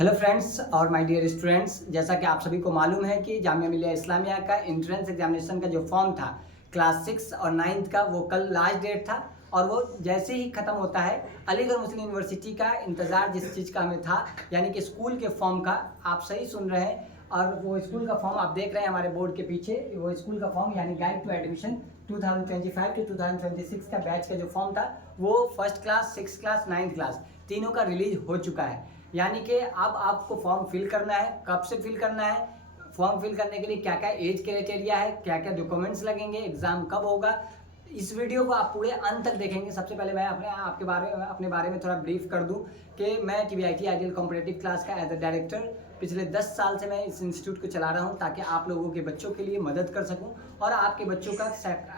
Hello friends और my dear students, जैसा कि आप सभी को मालूम है कि जामिया मिलिया इस्लामिया का एंट्रेंस एग्जामिनेशन का जो फॉर्म था क्लास 6 और 9th का, वो कल लास्ट डेट था। और वो जैसे ही ख़त्म होता है, अलीगढ़ मुस्लिम यूनिवर्सिटी का इंतज़ार जिस चीज़ का हमें था, यानी कि स्कूल के फॉर्म का। आप सही सुन रहे हैं, और वो स्कूल का फॉर्म आप देख रहे हैं हमारे बोर्ड के पीछे। वो स्कूल का फॉर्म यानी गाइड टू एडमिशन 2025 टू 2026 का बैच का जो फॉर्म था, वो first class, 6th class, 9th class तीनों का रिलीज हो चुका है। यानी कि अब आपको फॉर्म फिल करना है। कब से फिल करना है, फॉर्म फिल करने के लिए क्या क्या एज क्राइटेरिया है, क्या क्या डॉक्यूमेंट्स लगेंगे, एग्जाम कब होगा, इस वीडियो को आप पूरे अंत तक देखेंगे। सबसे पहले मैं अपने बारे में थोड़ा ब्रीफ कर दूं कि मैं TVIT आइडियल कॉम्पिटिटिव क्लास का एज ए डायरेक्टर पिछले 10 साल से मैं इस इंस्टीट्यूट को चला रहा हूं, ताकि आप लोगों के बच्चों के लिए मदद कर सकूं और आपके बच्चों का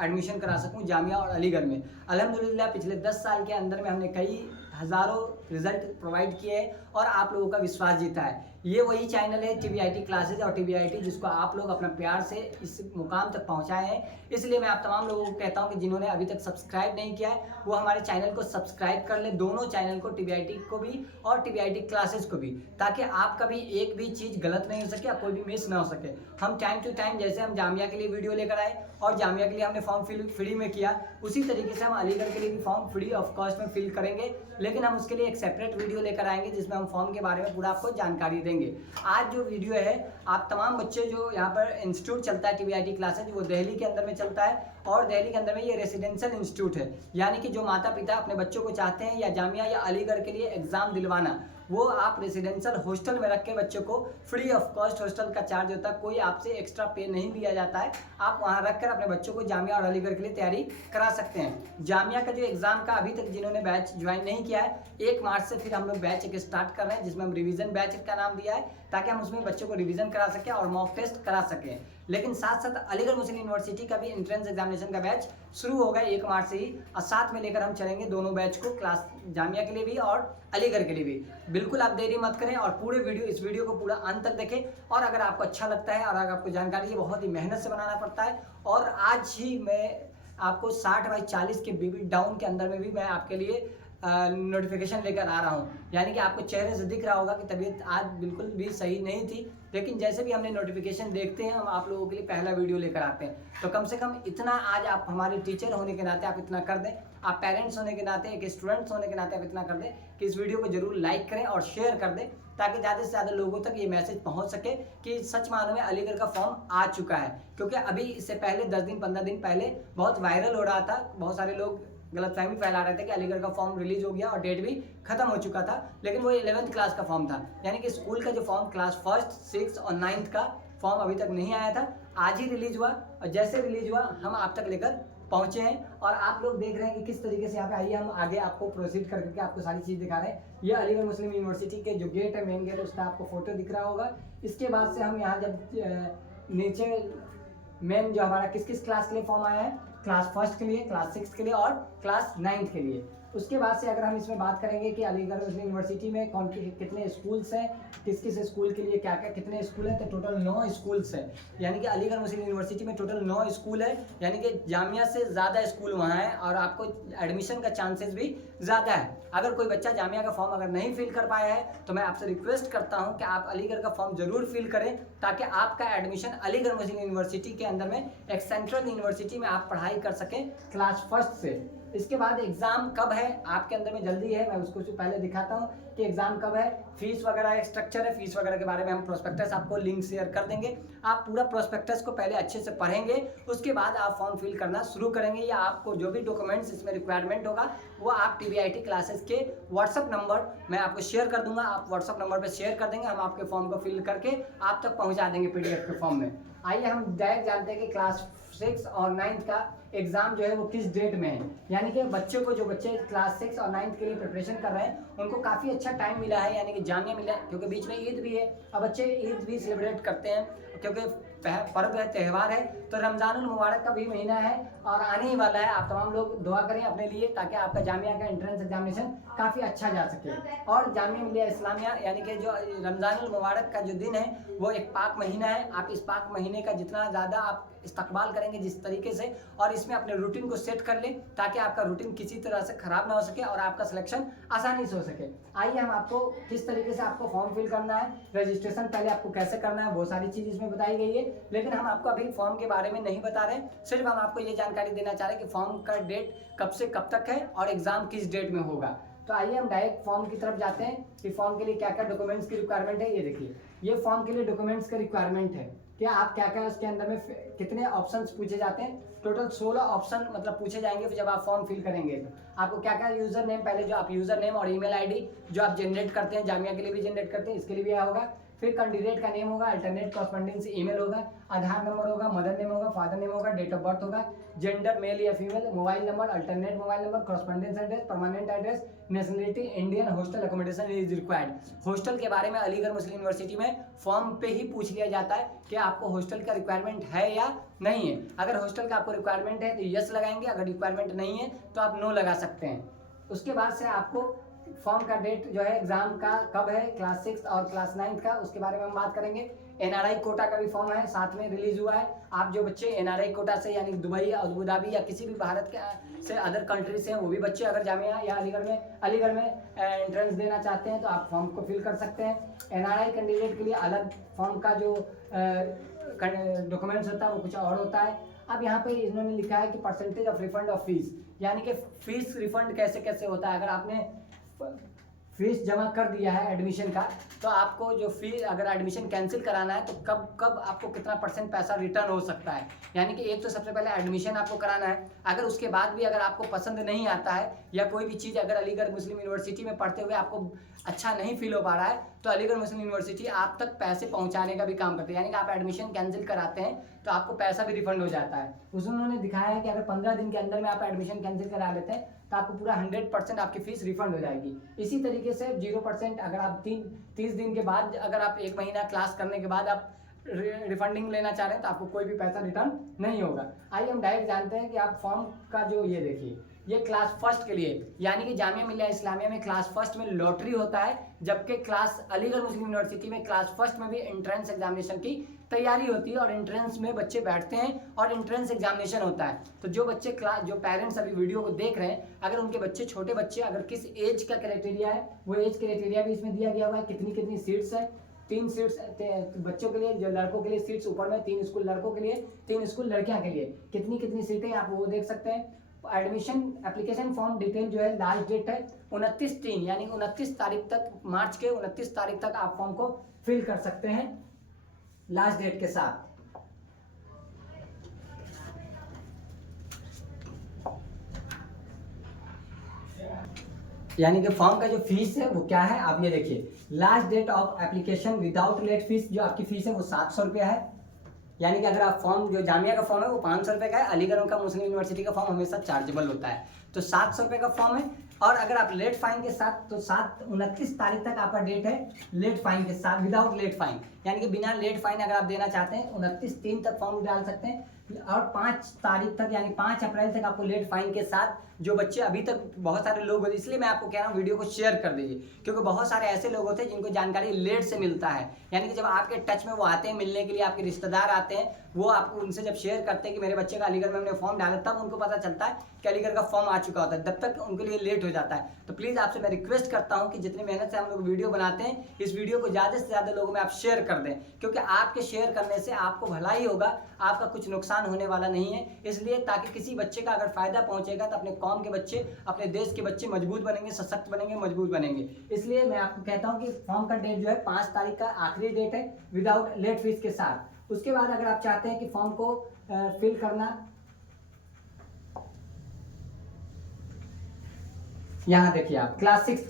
एडमिशन करा सकूं जामिया और अलीगढ़ में। अल्हम्दुलिल्लाह पिछले 10 साल के अंदर में हमने कई हज़ारों रिजल्ट प्रोवाइड किए हैं और आप लोगों का विश्वास जीता है। ये वही चैनल है TVIT क्लासेज और TVIT, जिसको आप लोग अपना प्यार से इस मुकाम तक पहुंचाए हैं। इसलिए मैं आप तमाम लोगों को कहता हूं कि जिन्होंने अभी तक सब्सक्राइब नहीं किया है, वो हमारे चैनल को सब्सक्राइब कर ले, दोनों चैनल को, TVIT को भी और TVIT क्लासेज को भी, ताकि आपका भी एक भी चीज़ गलत नहीं हो सके, या कोई भी मिस ना हो सके। हम टाइम टू टाइम, जैसे हम जामिया के लिए वीडियो लेकर आए और जामिया के लिए हमने फॉर्म फिल फ्री में किया, उसी तरीके से हम अलीगढ़ के लिए भी फॉर्म फ्री ऑफ कॉस्ट में फिल करेंगे। लेकिन हम उसके लिए एक सेपरेट वीडियो लेकर आएंगे जिसमें हम फॉर्म के बारे में पूरा आपको जानकारी देंगे। आज जो वीडियो है, आप तमाम बच्चे जो यहाँ पर इंस्टीट्यूट चलता है TVIT क्लासेज, वो दिल्ली के अंदर में चलता है, और दिल्ली के अंदर में ये रेसिडेंशियल इंस्टीट्यूट है। यानी कि जो माता पिता अपने बच्चों को चाहते हैं या जामिया या अलीगढ़ के लिए एग्जाम दिलवाना, वो आप रेसिडेंशियल हॉस्टल में रख के बच्चों को फ्री ऑफ कॉस्ट, हॉस्टल का चार्ज होता है, कोई आपसे एक्स्ट्रा पे नहीं लिया जाता है। आप वहाँ रख कर अपने बच्चों को जामिया और अलीगढ़ के लिए तैयारी करा सकते हैं। जामिया का जो एग्जाम का अभी तक जिन्होंने बैच ज्वाइन नहीं किया है, 1 मार्च से फिर हम लोग बैच एक स्टार्ट कर रहे हैं, जिसमें हम रिवीजन बैच का नाम दिया है, ताकि हम उसमें बच्चों को रिवीजन करा सकें और मॉक टेस्ट करा सकें। लेकिन साथ साथ अलीगढ़ मुस्लिम यूनिवर्सिटी का भी एंट्रेंस एग्जामिनेशन का बैच शुरू होगा 1 मार्च से ही, और साथ में लेकर हम चलेंगे दोनों बैच को, क्लास जामिया के लिए भी और अलीगढ़ के लिए भी। बिल्कुल आप देरी मत करें और पूरे इस वीडियो को पूरा अंत तक देखें। और अगर आपको अच्छा लगता है और अगर आपको जानकारी है, बहुत ही मेहनत से बनाना पड़ता है, और आज ही मैं आपको 60/40 के बीबी डाउन के अंदर में भी मैं आपके लिए नोटिफिकेशन लेकर आ रहा हूं। यानी कि आपको चेहरे से दिख रहा होगा कि तबीयत आज बिल्कुल भी सही नहीं थी, लेकिन जैसे भी हमने नोटिफिकेशन देखते हैं, हम आप लोगों के लिए पहला वीडियो लेकर आते हैं। तो कम से कम इतना आज आप हमारे टीचर होने के नाते आप इतना कर दें, आप पेरेंट्स होने के नाते, एक स्टूडेंट्स होने के नाते आप इतना कर दें कि इस वीडियो को जरूर लाइक करें और शेयर कर दें, ताकि ज़्यादा से ज़्यादा लोगों तक ये मैसेज पहुंच सके कि सच मानो में अलीगढ़ का फॉर्म आ चुका है। क्योंकि अभी इससे पहले 10 दिन 15 दिन पहले बहुत वायरल हो रहा था, बहुत सारे लोग गलतफहमी फैला रहे थे कि अलीगढ़ का फॉर्म रिलीज हो गया और डेट भी खत्म हो चुका था, लेकिन वो 11th क्लास का फॉर्म था। यानी कि स्कूल का जो फॉर्म क्लास 1st, 6th और 9th का फॉर्म अभी तक नहीं आया था, आज ही रिलीज हुआ, और जैसे रिलीज हुआ हम आप तक लेकर पहुंचे हैं। और आप लोग देख रहे हैं कि किस तरीके से यहाँ पे, आइए हम आगे आपको प्रोसीड करके आपको सारी चीज़ दिखा रहे हैं। ये अलीगढ़ मुस्लिम यूनिवर्सिटी के जो गेट है, मेन गेट है, उसका आपको फोटो दिख रहा होगा। इसके बाद से हम यहाँ जब नीचे मेन जो हमारा किस किस क्लास के लिए फॉर्म आया है, क्लास 1st के लिए, क्लास 6th के लिए और क्लास 9th के लिए। उसके बाद से अगर हम इसमें बात करेंगे कि अलीगढ़ मुस्लिम यूनिवर्सिटी में कौन कितने स्कूल्स हैं, किस किस स्कूल के लिए क्या क्या कितने स्कूल हैं, तो टोटल 9 स्कूल्स हैं। यानी कि अलीगढ़ मुस्लिम यूनिवर्सिटी में टोटल 9 स्कूल है, यानी कि जामिया से ज़्यादा स्कूल वहाँ है, और आपको एडमिशन का चांसेस भी ज़्यादा है। अगर कोई बच्चा जामिया का फॉर्म अगर नहीं फिल कर पाया है, तो मैं आपसे रिक्वेस्ट करता हूँ कि आप अलीगढ़ का फॉर्म जरूर फिल करें, ताकि आपका एडमिशन अलीगढ़ मुस्लिम यूनिवर्सिटी के अंदर में एक सेंट्रल यूनिवर्सिटी में आप पढ़ाई कर सकें क्लास 1st से। इसके बाद एग्जाम कब है, आपके अंदर में जल्दी है, मैं उसको पहले दिखाता हूँ कि एग्जाम कब है, फीस वगैरह एक स्ट्रक्चर है, फीस वगैरह के बारे में हम प्रोस्पेक्टस आपको लिंक शेयर कर देंगे। आप पूरा प्रोस्पेक्टस को पहले अच्छे से पढ़ेंगे, उसके बाद आप फॉर्म फिल करना शुरू करेंगे, या आपको जो भी डॉक्यूमेंट्स इसमें रिक्वायरमेंट होगा, वो आप TVIT क्लासेस के व्हाट्सअप नंबर मैं आपको शेयर कर दूंगा, आप व्हाट्सअप नंबर पर शेयर कर देंगे, हम आपके फॉर्म को फिल करके आप तक पहुँचा देंगे PDF के फॉर्म में। आइए हम डायरेक्ट जानते हैं कि क्लास 6 और 9th का एग्जाम जो है वो किस डेट में है। यानी कि बच्चों को, जो बच्चे क्लास 6 और 9th के लिए प्रिपरेशन कर रहे हैं, उनको काफ़ी अच्छा टाइम मिला है, यानी कि जामिया मिला है, क्योंकि बीच में ईद भी है, और बच्चे ईद भी सेलिब्रेट करते हैं, क्योंकि पर्व है, त्यौहार है। तो रमज़ानुल मुबारक का भी महीना है और आने ही वाला है। आप तमाम लोग दुआ करें अपने लिए, ताकि आपका जामिया का एंट्रेंस एग्जामिनेशन काफ़ी अच्छा जा सके। और जामिया मिलिया इस्लामिया, यानी कि जो रमज़ानुल मुबारक का जो दिन है, वो एक पाक महीना है। आप इस पाक महीने का जितना ज़्यादा आप इस्तकबाल करेंगे जिस तरीके से, और इस इसमें अपने रूटीन को सेट कर लें ताकि आपका रूटीन किसी तरह से खराब ना हो सके और आपका सिलेक्शन आसानी से हो सके। आइए हम आपको किस तरीके से आपको फॉर्म फिल करना है, रजिस्ट्रेशन पहले आपको कैसे करना है, वो सारी चीज़ इसमें बताई गई है। लेकिन हम आपको अभी फॉर्म के बारे में नहीं बता रहे, सिर्फ हम आपको ये जानकारी देना चाह रहे हैं कि फॉर्म का डेट कब से कब तक है और एग्जाम किस डेट में होगा। तो आइए हम डायरेक्ट फॉर्म की तरफ जाते हैं कि फॉर्म के लिए क्या क्या डॉक्यूमेंट्स की रिक्वायरमेंट है। ये देखिए, ये फॉर्म के लिए डॉक्यूमेंट्स का रिक्वायरमेंट है कि आप क्या क्या उसके अंदर में कितने ऑप्शंस पूछे जाते हैं। टोटल 16 ऑप्शन मतलब पूछे जाएंगे जब आप फॉर्म फिल करेंगे। तो आपको क्या क्या यूजर नेम, पहले जो आप यूजर नेम और ईमेल आईडी जो आप जनरेट करते हैं, जामिया के लिए भी जनरेट करते हैं, इसके लिए भी यह होगा। फिर कैंडिडेट का नेम होगा, अल्टरनेट कॉरेस्पॉन्डेंस ईमेल होगा, आधार नंबर होगा, मदर नेम होगा, फादर नेम होगा, डेट ऑफ बर्थ होगा, जेंडर मेल या female, mobile number, alternate mobile number, correspondence address, permanent address, nationality Indian, hostel accommodation is required. Hostel के बारे में अलीगढ़ मुस्लिम यूनिवर्सिटी में फॉर्म पे ही पूछ लिया जाता है कि आपको हॉस्टल का रिक्वायरमेंट है या नहीं है। अगर हॉस्टल का आपको रिक्वायरमेंट है तो यस लगाएंगे, अगर रिक्वायरमेंट नहीं है तो आप नो लगा सकते हैं। उसके बाद से आपको फॉर्म का डेट जो है एग्जाम का कब है, क्लास 6 और क्लास 9 का, उसके बारे में हम बात करेंगे। एनआरआई कोटा का भी फॉर्म है, साथ में रिलीज हुआ है। आप जो बच्चे एनआरआई कोटा से यानी दुबई, अबू धाबी या किसी भी भारत के से अदर कंट्री से हैं, वो भी बच्चे अगर जामिया या अलीगढ़ में एंट्रेंस देना चाहते हैं तो आप फॉर्म को फिल कर सकते हैं। एनआरआई कैंडिडेट के लिए अलग फॉर्म का जो डॉक्यूमेंट्स होता है वो कुछ और होता है। अब यहाँ पे इन्होंने लिखा है कि percentage of refund of fees, यानी कि फीस रिफंड कैसे कैसे होता है। अगर आपने फीस जमा कर दिया है एडमिशन का, तो आपको जो फीस अगर एडमिशन कैंसिल कराना है तो कब कब आपको कितना % पैसा रिटर्न हो सकता है। यानी कि एक तो सबसे पहले एडमिशन आपको कराना है, अगर उसके बाद भी अगर आपको पसंद नहीं आता है या कोई भी चीज़ अगर अलीगढ़ मुस्लिम यूनिवर्सिटी में पढ़ते हुए आपको अच्छा नहीं फील हो पा रहा है तो अलीगढ़ मुस्लिम यूनिवर्सिटी आप तक पैसे पहुंचाने का भी काम करते हैं। यानी कि आप एडमिशन कैंसिल कराते हैं तो आपको पैसा भी रिफंड हो जाता है। उन्होंने दिखाया है कि अगर 15 दिन के अंदर में आप एडमिशन कैंसिल करा लेते हैं तो आपको पूरा 100% आपकी फीस रिफंड हो जाएगी। इसी तरीके से 0% अगर आप 30 दिन के बाद अगर आप 1 महीना क्लास करने के बाद आप रिफंडिंग लेना चाह रहे हैं तो आपको कोई भी पैसा रिटर्न नहीं होगा। आइए हम डायरेक्ट जानते हैं कि आप फॉर्म का जो ये देखिए, ये क्लास फर्स्ट के लिए यानी कि जामिया मिलिया इस्लामिया में क्लास फर्स्ट में लॉटरी होता है, जबकि क्लास अलीगढ़ मुस्लिम यूनिवर्सिटी में क्लास फर्स्ट में भी एंट्रेंस एग्जामिनेशन की तैयारी होती है और एंट्रेंस में बच्चे बैठते हैं और एंट्रेंस एग्जामिनेशन होता है। तो जो बच्चे जो पेरेंट्स अभी वीडियो को देख रहे हैं, अगर उनके बच्चे छोटे बच्चे अगर किस एज का क्राइटेरिया है वो एज क्राइटेरिया भी इसमें दिया गया हुआ है। कितनी सीट्स है, 3 सीट्स बच्चों के लिए, जो लड़कों के लिए सीट्स ऊपर में 3 स्कूल लड़कों के लिए, 3 स्कूल लड़कियां के लिए, कितनी सीटें आप वो देख सकते हैं। एडमिशन एप्लीकेशन फॉर्म डिटेल जो है लास्ट डेट है 29/3 यानी 29 तारीख तक, मार्च के 29 तारीख तक आप फॉर्म को फिल कर सकते हैं लास्ट डेट के साथ। यानी कि फॉर्म का जो फीस है वो क्या है, आप ये देखिए, last date of application without late fees, जो आपकी फीस है वो 700 रुपया है। यानी कि अगर आप फॉर्म, जो जामिया का फॉर्म है वो 500 रुपये का है, अलीगढ़ का मुस्लिम यूनिवर्सिटी का फॉर्म हमेशा चार्जेबल होता है, तो 700 रुपये का फॉर्म है। और अगर आप लेट फाइन के साथ तो 29 तारीख तक आपका डेट है लेट फाइन के साथ, विदाउट लेट फाइन, यानी कि बिना लेट फाइन अगर आप देना चाहते हैं 29/3 तक फॉर्म डाल सकते हैं और 5 तारीख तक यानी 5 अप्रैल तक आपको लेट फाइन के साथ। जो बच्चे अभी तक बहुत सारे लोग होते, इसलिए मैं आपको कह रहा हूँ वीडियो को शेयर कर दीजिए, क्योंकि बहुत सारे ऐसे लोग होते हैं जिनको जानकारी लेट से मिलता है। यानी कि जब आपके टच में वो आते हैं मिलने के लिए, आपके रिश्तेदार आते हैं, वो आपको उनसे जब शेयर करते हैं कि मेरे बच्चे का अलीगढ़ में हमने फॉर्म डाला, तब उनको पता चलता है कि अलीगढ़ का फॉर्म आ चुका होता है, तब तक उनके लिए लेट हो जाता है। तो प्लीज़ आपसे मैं रिक्वेस्ट करता हूँ कि जितनी मेहनत से हम लोग वीडियो बनाते हैं, इस वीडियो को ज़्यादा से ज़्यादा लोगों में आप शेयर कर दें, क्योंकि आपके शेयर करने से आपको भलाई होगा, आपका कुछ नुकसान होने वाला नहीं है। इसलिए ताकि किसी बच्चे का अगर फ़ायदा पहुँचेगा तो अपने कौम के बच्चे, अपने देश के बच्चे मजबूत बनेंगे, सशक्त बनेंगे, मजबूत बनेंगे। इसलिए मैं आपको कहता हूँ कि फॉर्म का डेट जो है 5 तारीख का आखिरी डेट है विदाउट लेट फीस के साथ। उसके बाद अगर आप चाहते हैं कि फॉर्म को फिल करना, यहाँ देखिए आप क्लास 6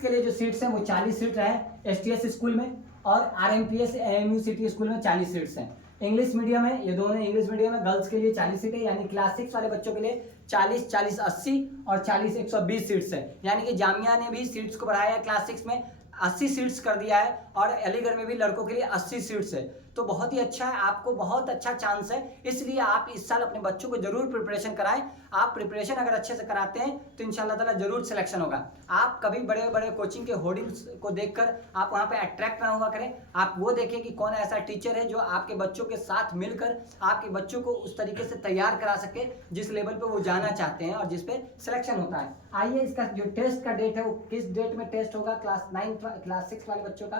के लिए जो सीट्स हैं वो 40 सीट है STS स्कूल में, और RMPS AMU सिटी स्कूल में 40 सीट्स हैं। इंग्लिश मीडियम है, ये दोनों इंग्लिश मीडियम है, गर्ल्स के लिए 40 सीटें, यानी क्लास 6 वाले बच्चों के लिए 40 80 और 40 120 सीट्स है। यानी कि जामिया ने भी सीट्स को बढ़ाया है, क्लास 6 में 80 सीट्स कर दिया है और अलीगढ़ में भी लड़कों के लिए 80 सीट्स है। तो बहुत ही अच्छा है, आपको बहुत अच्छा चांस है। इसलिए आप इस साल अपने बच्चों को जरूर प्रिपरेशन कराएं। आप प्रिपरेशन अगर अच्छे से कराते हैं तो इंशाल्लाह ताला जरूर सिलेक्शन होगा। आप कभी बड़े बड़े कोचिंग के होर्डिंग्स को देखकर आप वहां पे अट्रैक्ट ना हुआ करें। आप वो देखें कि कौन ऐसा टीचर है जो आपके बच्चों के साथ मिलकर आपके बच्चों को उस तरीके से तैयार करा सके जिस लेवल पे वो जाना चाहते हैं और जिस पे सिलेक्शन होता है। आइए इसका जो टेस्ट का डेट है वो किस डेट में टेस्ट होगा, क्लास 6 वाले बच्चों का,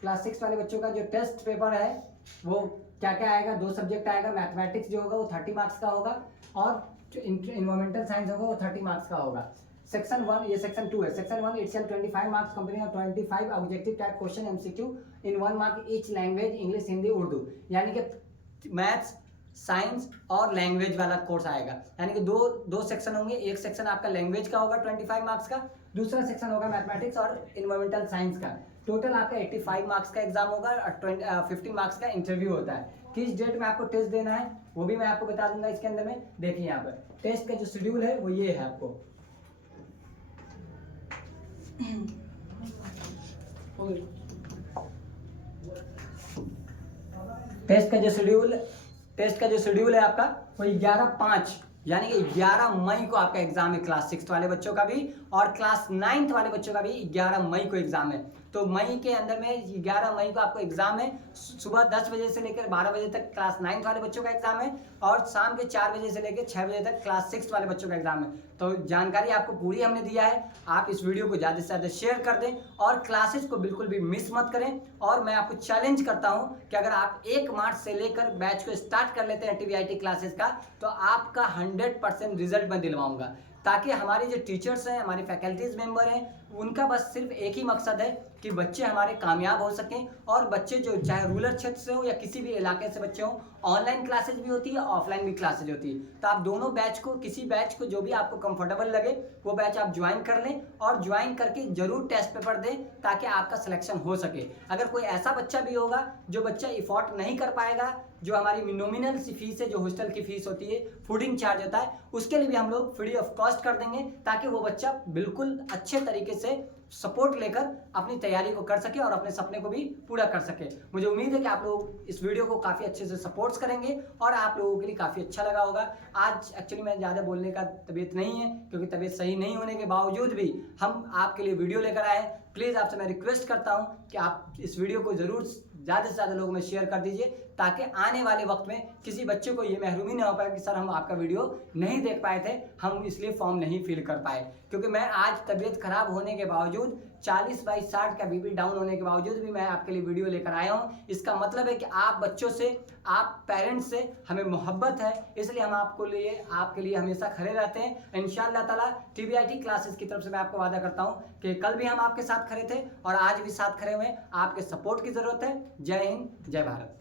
क्लास 6 वाले बच्चों का जो टेस्ट पेपर है वो क्या क्या आएगा। 2 सब्जेक्ट आएगा, मैथमेटिक्स जो होगा वो 30 मार्क्स का होगा और जो इन्वायरमेंटल साइंस होगा वो 30 मार्क्स का होगा। सेक्शन 1, ये सेक्शन 2 है। Section 1 itself 25 marks comparing of 25 objective type question MCQ in 1 mark each language, English, Hindi, Urdu. यानी कि मैथ्स, साइंस और लैंग्वेज वाला कोर्स आएगा। यानी कि दो सेक्शन होंगे। एक सेक्शन आपका लैंग्वेज का होगा 25 मार्क्स का, दूसरा सेक्शन होगा मैथमेटिक्स और इन्वायरमेंटल साइंस का। टोटल आपका 85 मार्क्स का एग्जाम होगा और 15 मार्क्स का इंटरव्यू होता है। किस डेट में आपको टेस्ट देना है वो भी मैं आपको बता दूंगा इसके अंदर में। देखिए यहाँ पर टेस्ट का जो शेड्यूल है वो ये है आपको। टेस्ट का जो शेड्यूल है आपका वो 11/5 यानी कि 11 मई को आपका एग्जाम है क्लास 6 वाले बच्चों का भी, और क्लास 9 वाले बच्चों का भी 11 मई को एग्जाम है। तो मई के अंदर में 11 मई को आपको एग्जाम है। सुबह 10 बजे से लेकर 12 बजे तक क्लास 9 वाले बच्चों का एग्जाम है और शाम के 4 बजे से लेकर 6 बजे तक क्लास 6 वाले बच्चों का एग्जाम है। तो जानकारी आपको पूरी हमने दिया है। आप इस वीडियो को ज़्यादा से ज़्यादा शेयर कर दें और क्लासेस को बिल्कुल भी मिस मत करें। और मैं आपको चैलेंज करता हूं कि अगर आप 1 मार्च से लेकर बैच को स्टार्ट कर लेते हैं TVIT क्लासेस का, तो आपका 100% रिजल्ट मैं दिलवाऊंगा। ताकि हमारे जो टीचर्स हैं, हमारे फैकल्टीज मेंबर हैं, उनका बस सिर्फ एक ही मकसद है कि बच्चे हमारे कामयाब हो सकें। और बच्चे जो चाहे रूरल क्षेत्र से हो या किसी भी इलाके से बच्चे हों, ऑनलाइन क्लासेज भी होती है, ऑफलाइन भी क्लासेज होती है। तो आप दोनों बैच को, किसी बैच को जो भी आपको कंफर्टेबल लगे वो बैच आप ज्वाइन कर लें और ज्वाइन करके जरूर टेस्ट पेपर दें ताकि आपका सिलेक्शन हो सके। अगर कोई ऐसा बच्चा भी होगा जो बच्चा इफोर्ट नहीं कर पाएगा, जो हमारी नॉमिनल सी फीस है, जो हॉस्टल की फीस होती है, फूडिंग चार्ज होता है, उसके लिए भी हम लोग फ्री ऑफ कॉस्ट कर देंगे ताकि वो बच्चा बिल्कुल अच्छे तरीके से सपोर्ट लेकर अपनी तैयारी को कर सके और अपने सपने को भी पूरा कर सके। मुझे उम्मीद है कि आप लोग इस वीडियो को काफ़ी अच्छे से सपोर्ट्स करेंगे और आप लोगों के लिए काफ़ी अच्छा लगा होगा। आज एक्चुअली मैं ज़्यादा बोलने का तबीयत नहीं है क्योंकि तबीयत सही नहीं होने के बावजूद भी हम आपके लिए वीडियो लेकर आए। प्लीज़ आपसे मैं रिक्वेस्ट करता हूँ कि आप इस वीडियो को ज़रूर ज़्यादा से ज़्यादा लोगों में शेयर कर दीजिए ताकि आने वाले वक्त में किसी बच्चे को ये महरूमी ना हो पाए कि सर हम आपका वीडियो नहीं देख पाए थे, हम इसलिए फॉर्म नहीं फिल कर पाए। क्योंकि मैं आज तबीयत खराब होने के बावजूद, 40/60 का बीपी डाउन होने के बावजूद भी मैं आपके लिए वीडियो लेकर आया हूँ। इसका मतलब है कि आप बच्चों से, आप पेरेंट्स से हमें मोहब्बत है, इसलिए हम आपके लिए हमेशा खड़े रहते हैं। इंशाअल्लाह ताला TVIT क्लासेस की तरफ से मैं आपको वादा करता हूँ कि कल भी हम आपके साथ खड़े थे और आज भी साथ खड़े हुए हैं। आपके सपोर्ट की ज़रूरत है। जय हिंद, जय भारत।